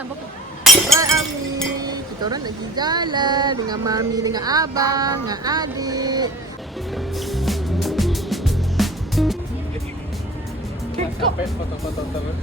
Wan, berapa? Bye Ami. Kita orang nak pergi jalan dengan Mami, dengan Abang, dengan adik. Sampai foto-foto terus.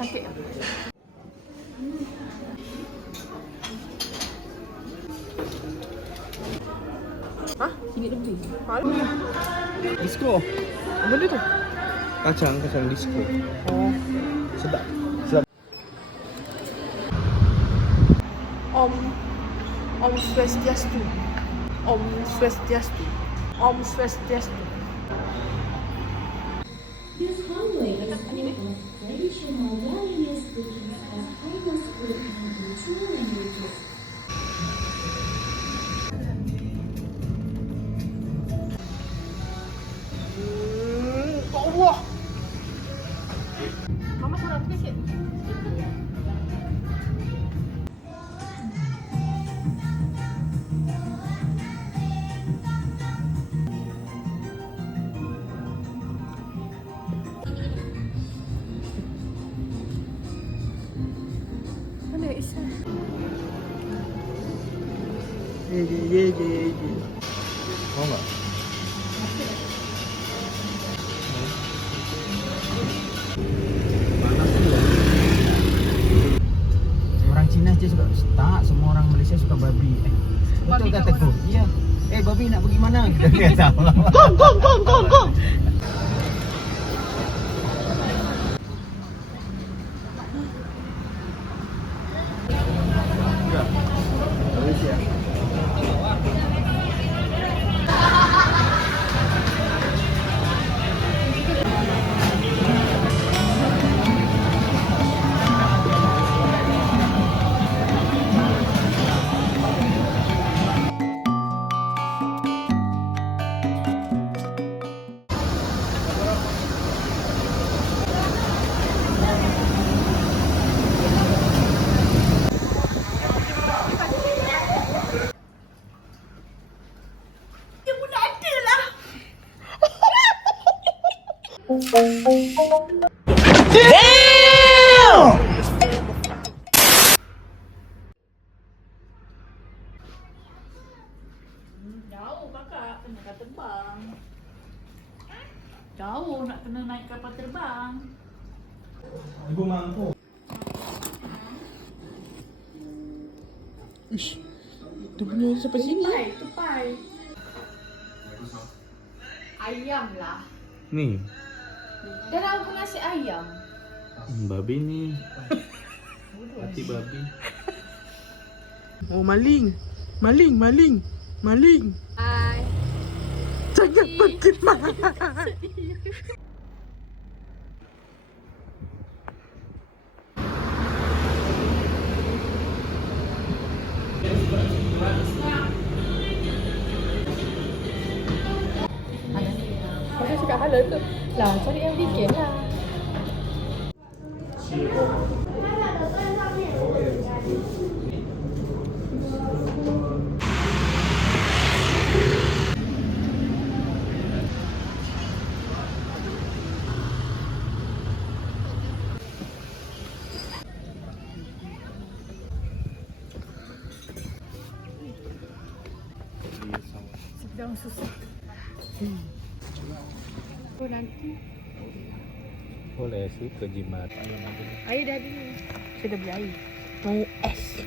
Cantik tak? Hah? RM1 lebih? Disco. Apa benda tu? Kacang disco. Oh. Sedap. Om Swastiastu. Om Swastiastu. Om Swastiastu. This hallway is full of traditional Balinese cooking as famous food in two languages. Allah. Mama sarap sikit. Mana Isa? Ye. Mau nggak? Orang Cina aja suka tak, semua orang Malaysia suka babi. Betul Babi kata kat kau. Iya. Babi nak pergi mana? Kita kata. Gong. Habis ya. Jauh kakak, kena kapal terbang. Jauh nak kena naik kapal terbang. Ibu mampu. Ish. Dia punya sampai sini. Tupai. Ayam lah. Nih, Dan aku nasi ayam. babi nih. Hati babi. Oh, maling. Hai. Jangan pergi maling. Kau cakap halal tu. Lah, cari yang bikin lah. Sedang susah. Oh, nanti. Boleh sih ke jimat. Air dah ada ni. Saya dah beli air. Mau es.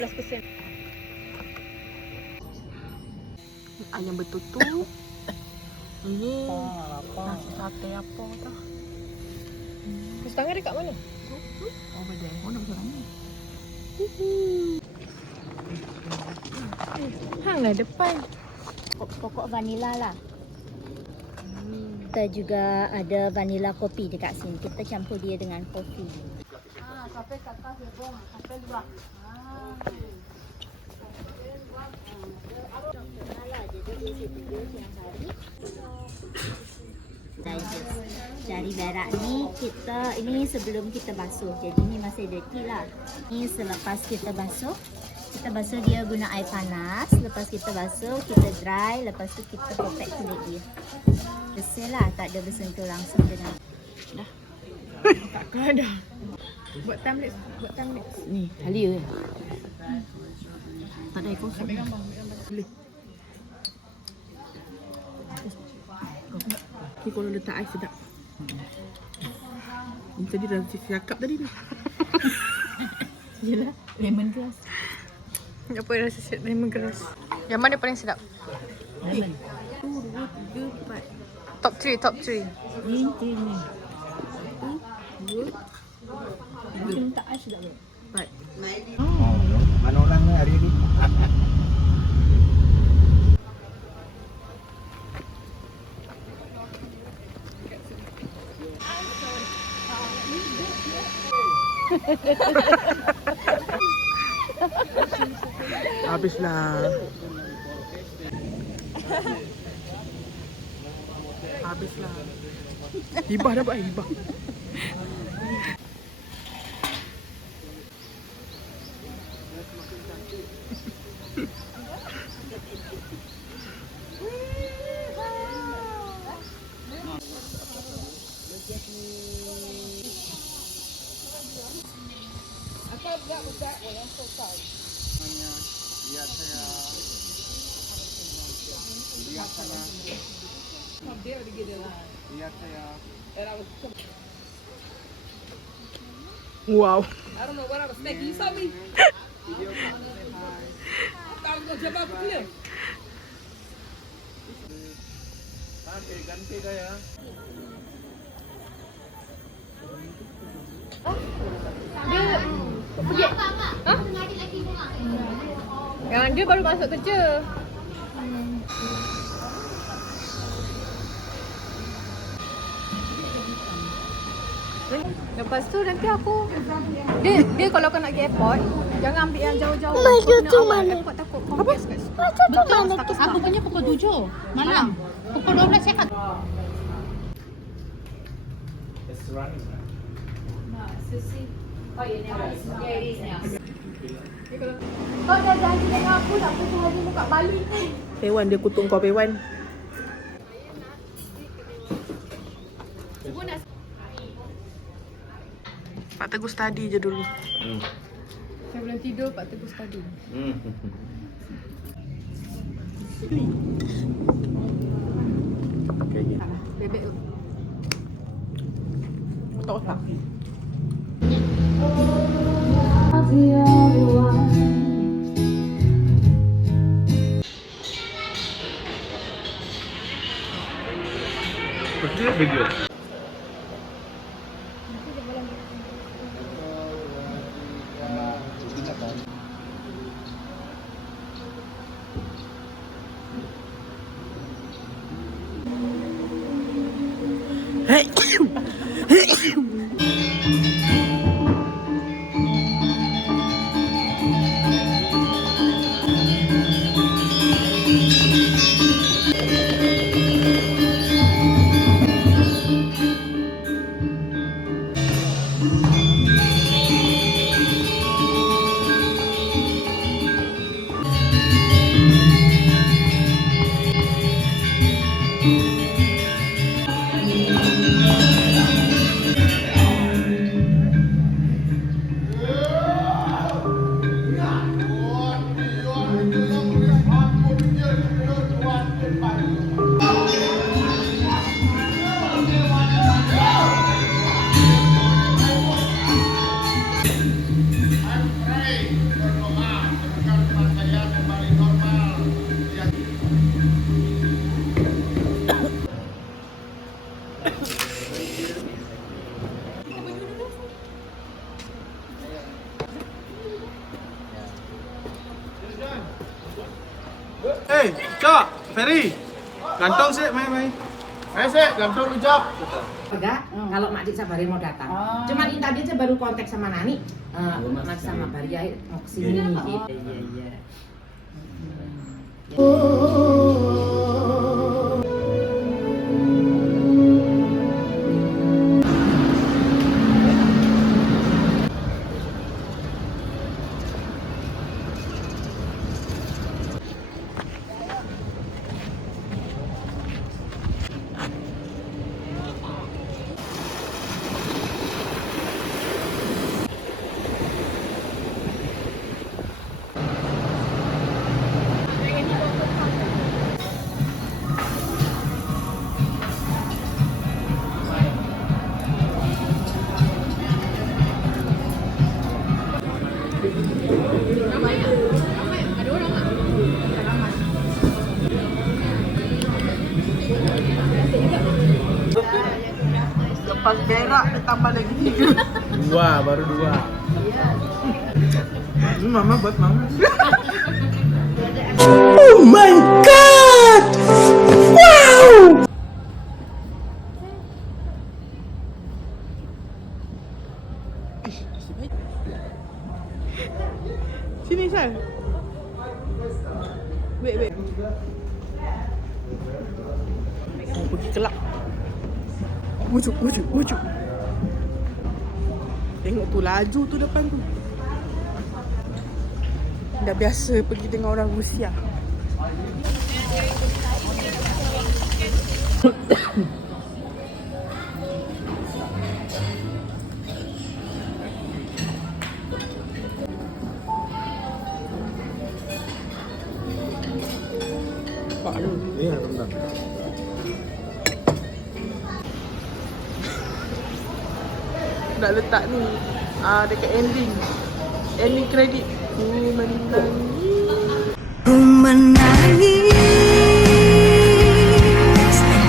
16%. Ayam betutu. Ini nasi sate apa dah? Setengah dekat mana? Over there. Oh, nak macam ni. Hang lah depan. Pokok vanila lah. Kita juga ada vanila kopi dekat sini. Kita campur dia dengan kopi. Sampai kat atas dia bong, sampai luar. Dari berak ni ini sebelum kita basuh. Jadi ni masih dirty lah. Ni selepas kita basuh dia guna air panas. Lepas kita basuh, kita dry. Lepas tu kita protect kulit dia. Bersih lah, tak ada bersentuh langsung dengan. Takkan ada. Buat time lapse. Ni, halia. Tak ada air kosong. Ambil gambar. Boleh. Ni kalau letak air sedap. Ini tadi dah cakap tadi tu. Yelah, lemongrass. Apa rasa lemongrass? Yang mana paling sedap? Lemon. 1, 2, 3, 4. Top 3. Ni. 2, Kita letak air sedap tak? 4. Mana orang ni hari ni? Habislah. Hibah dapat hibah. Wow. I don't know what I was thinking. You saw me? I was gonna jump off the cliff. Ganti kaya. Yang dia baru masuk kerja. Lepas tu nanti aku dia kalau kau nak pergi airport, jangan ambil yang jauh-jauh. Kau kena awal airport takut complex kat situ. Betul, aku punya pukul 7 malam. Pukul 12 cakap. It's running. Kau dah janji dengan aku nak pergi hari mu kat Bali ni. Pewan dia kutuk kau Pewan. Pak Teguh study je dulu. Saya belum tidur, Pak Teguh study. Kayaknya. Bebek tu. Otak-otak. Kecil video. Ferry, gantong sih, mai. Sih, gantong ujab. Enggak, kalau Mak Dik Sabari mau datang. Cuman ini tadi aja baru kontak sama Nani, Mas sama Baria mau kesini gitu. Iya. Lepas berak ditambah lagi 3. Baru 2. Ini mama buat mama. Oh my god! Wow! Sini Sal. Wait. Mau pergi kelab. Wujud. Tengok tu laju tu depan tu. Dah biasa pergi dengan orang Rusia. Pak lu. Iya, bentar. Nak letak ni dekat ending kredit. Ku menangis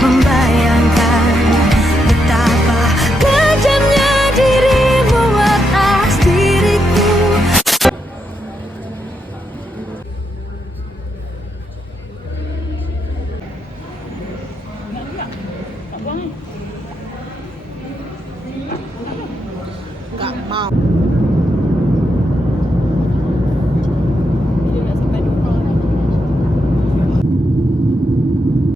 Membayangkan betapa kejamnya dirimu atas diriku. tak mau.